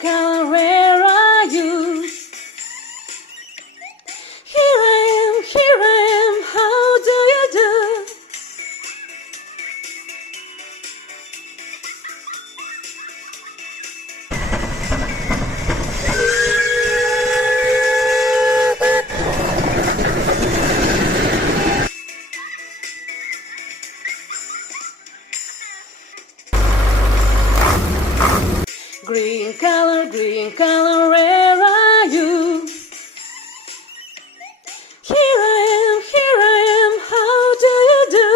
color, where are you? Here I am, how do you do? Green color, where are you? Here I am, how do you do?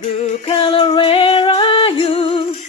Blue color, where are you?